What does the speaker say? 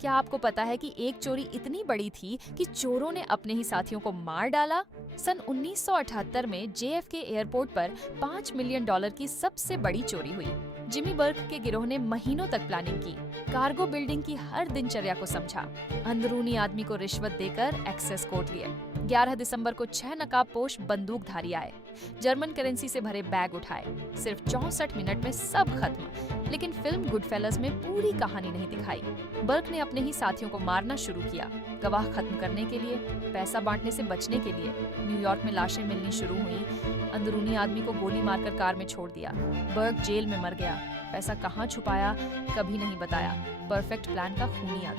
क्या आपको पता है कि एक चोरी इतनी बड़ी थी कि चोरों ने अपने ही साथियों को मार डाला? सन 1978 में JFK एयरपोर्ट पर $5 मिलियन की सबसे बड़ी चोरी हुई। जिमी बर्ग के गिरोह ने महीनों तक प्लानिंग की, कार्गो बिल्डिंग की हर दिनचर्या को समझा, अंदरूनी आदमी को रिश्वत देकर एक्सेस कोड लिए। 11 दिसंबर को 6 नकाबपोश बंदूकधारी आए, जर्मन करेंसी से भरे बैग उठाए। सिर्फ 64 मिनट में सब खत्म। लेकिन फिल्म गुडफेलस में पूरी कहानी नहीं दिखाई। बर्ग ने अपने ही साथियों को मारना शुरू किया, गवाह खत्म करने के लिए, पैसा बांटने से बचने के लिए। न्यूयॉर्क में लाशें मिलनी शुरू हुई। अंदरूनी आदमी को गोली मारकर कार में छोड़ दिया। बर्ग जेल में मर गया। पैसा कहाँ छुपाया, कभी नहीं बताया। परफेक्ट प्लान का खूनी अंत।